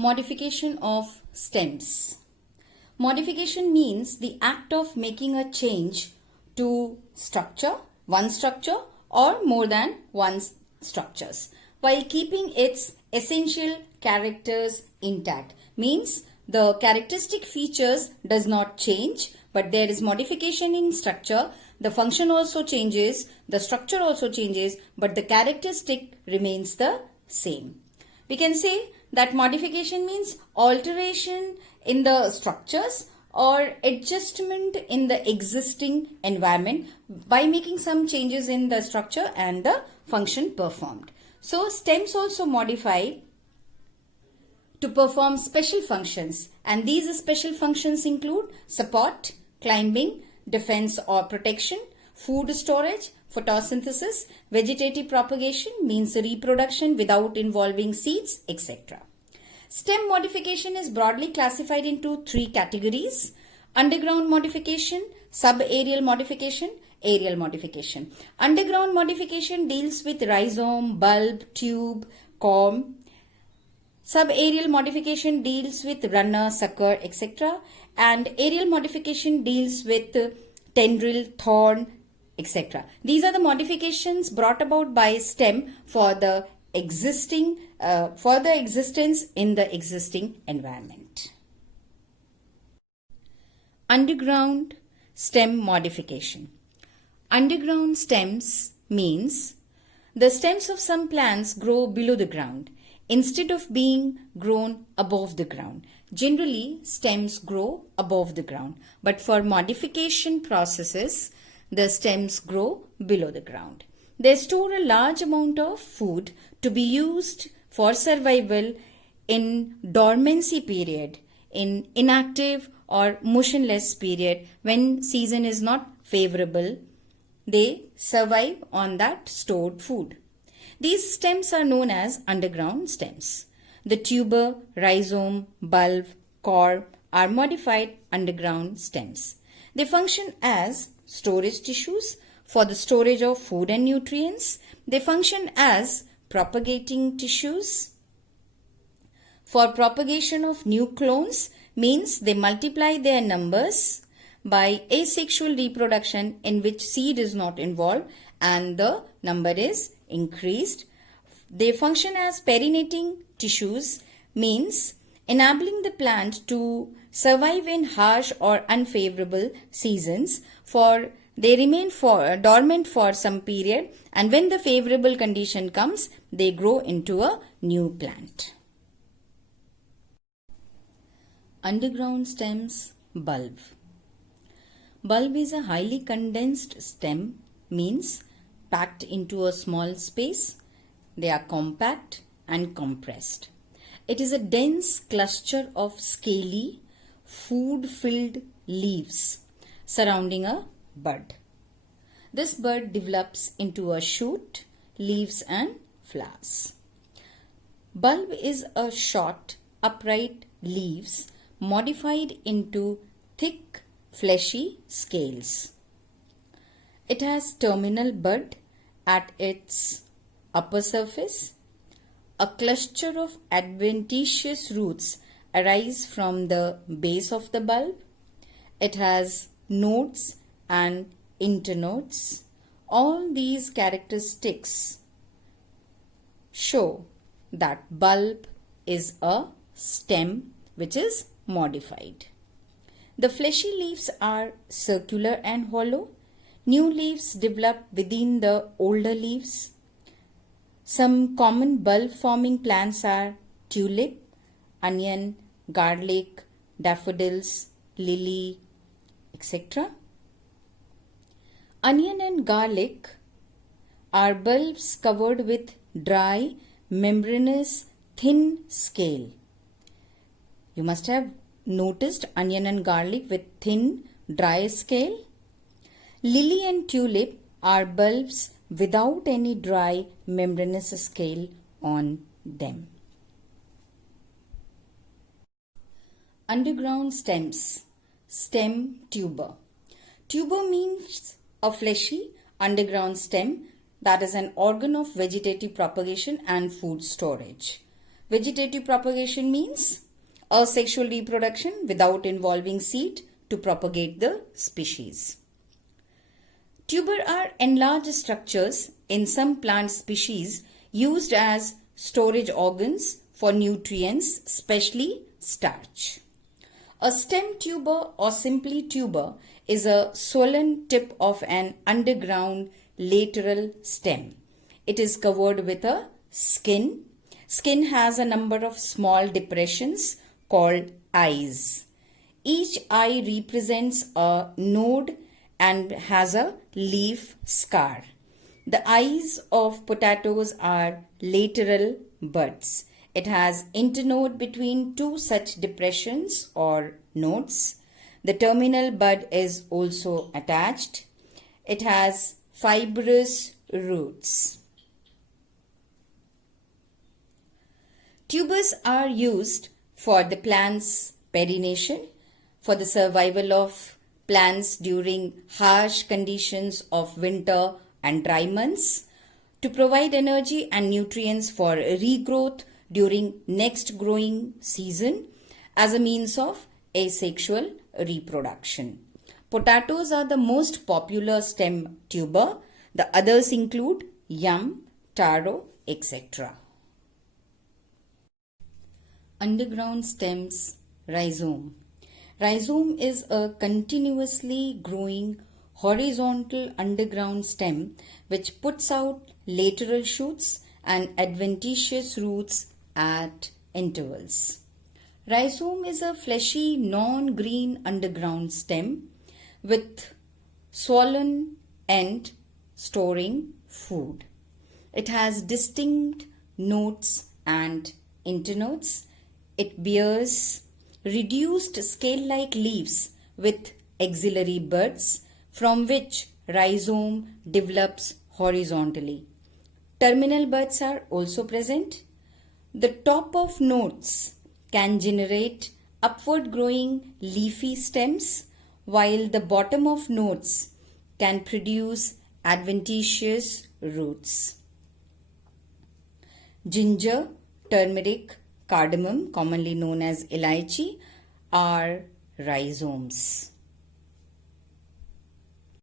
Modification of stems. Modification means the act of making a change to one structure or more than one structures while keeping its essential characters intact. Means the characteristic features does not change, but there is modification in structure. The function also changes, the structure also changes, but the characteristic remains the same. We can say that modification means alteration in the structures or adjustment in the existing environment by making some changes in the structure and the function performed. So stems also modify to perform special functions, and these special functions include support, climbing, defense or protection, food storage, photosynthesis, vegetative propagation means reproduction without involving seeds, etc. Stem modification is broadly classified into three categories: underground modification, subaerial modification, aerial modification. Underground modification deals with rhizome, bulb, tube, corm. Subaerial modification deals with runner, sucker, etc. And aerial modification deals with tendril, thorn, etc. These are the modifications brought about by stem for the existence in the existing environment. Underground stem modification. Underground stems means the stems of some plants grow below the ground instead of being grown above the ground. Generally, stems grow above the ground, but for modification processes, the stems grow below the ground. They store a large amount of food to be used for survival in dormancy period, in inactive or motionless period when season is not favorable. They survive on that stored food. These stems are known as underground stems. The tuber, rhizome, bulb, core are modified underground stems. They function as storage tissues for the storage of food and nutrients. They function as propagating tissues for propagation of new clones, means they multiply their numbers by asexual reproduction in which seed is not involved and the number is increased. They function as perinating tissues, means enabling the plant to survive in harsh or unfavorable seasons, for they remain dormant for some period, and when the favorable condition comes, they grow into a new plant. Underground stems, bulb. Bulb is a highly condensed stem, means packed into a small space. They are compact and compressed. It is a dense cluster of scaly, food-filled leaves surrounding a bud. This bud develops into a shoot, leaves and flowers. Bulb is a short, upright leaves modified into thick, fleshy scales. It has terminal bud at its upper surface. A cluster of adventitious roots arise from the base of the bulb. It has nodes and internodes. All these characteristics show that bulb is a stem which is modified. The fleshy leaves are circular and hollow. New leaves develop within the older leaves. Some common bulb-forming plants are tulip, onion, garlic, daffodils, lily, etc. Onion and garlic are bulbs covered with dry, membranous, thin scale. You must have noticed onion and garlic with thin, dry scale. Lily and tulip are bulbs without any dry, membranous scale on them. Underground stems. Stem tuber. Tuber means a fleshy underground stem that is an organ of vegetative propagation and food storage. Vegetative propagation means asexual reproduction without involving seed to propagate the species. Tuber are enlarged structures in some plant species used as storage organs for nutrients, especially starch. A stem tuber or simply tuber is a swollen tip of an underground lateral stem. It is covered with a skin. Skin has a number of small depressions called eyes. Each eye represents a node and has a leaf scar. The eyes of potatoes are lateral buds. It has internode between two such depressions or nodes. The terminal bud is also attached. It has fibrous roots. Tubers are used for the plant's perennation, for the survival of plants during harsh conditions of winter and dry months, to provide energy and nutrients for regrowth during next growing season as a means of asexual reproduction. Potatoes are the most popular stem tuber. The others include yam, taro, etc. Underground stems, rhizome. Rhizome is a continuously growing horizontal underground stem which puts out lateral shoots and adventitious roots at intervals. Rhizome is a fleshy, non-green underground stem with swollen end storing food. It has distinct nodes and internodes. It bears reduced scale-like leaves with axillary buds from which rhizome develops horizontally. Terminal buds are also present. The top of nodes can generate upward growing leafy stems, while the bottom of nodes can produce adventitious roots. Ginger, turmeric, cardamom, commonly known as elaichi, are rhizomes.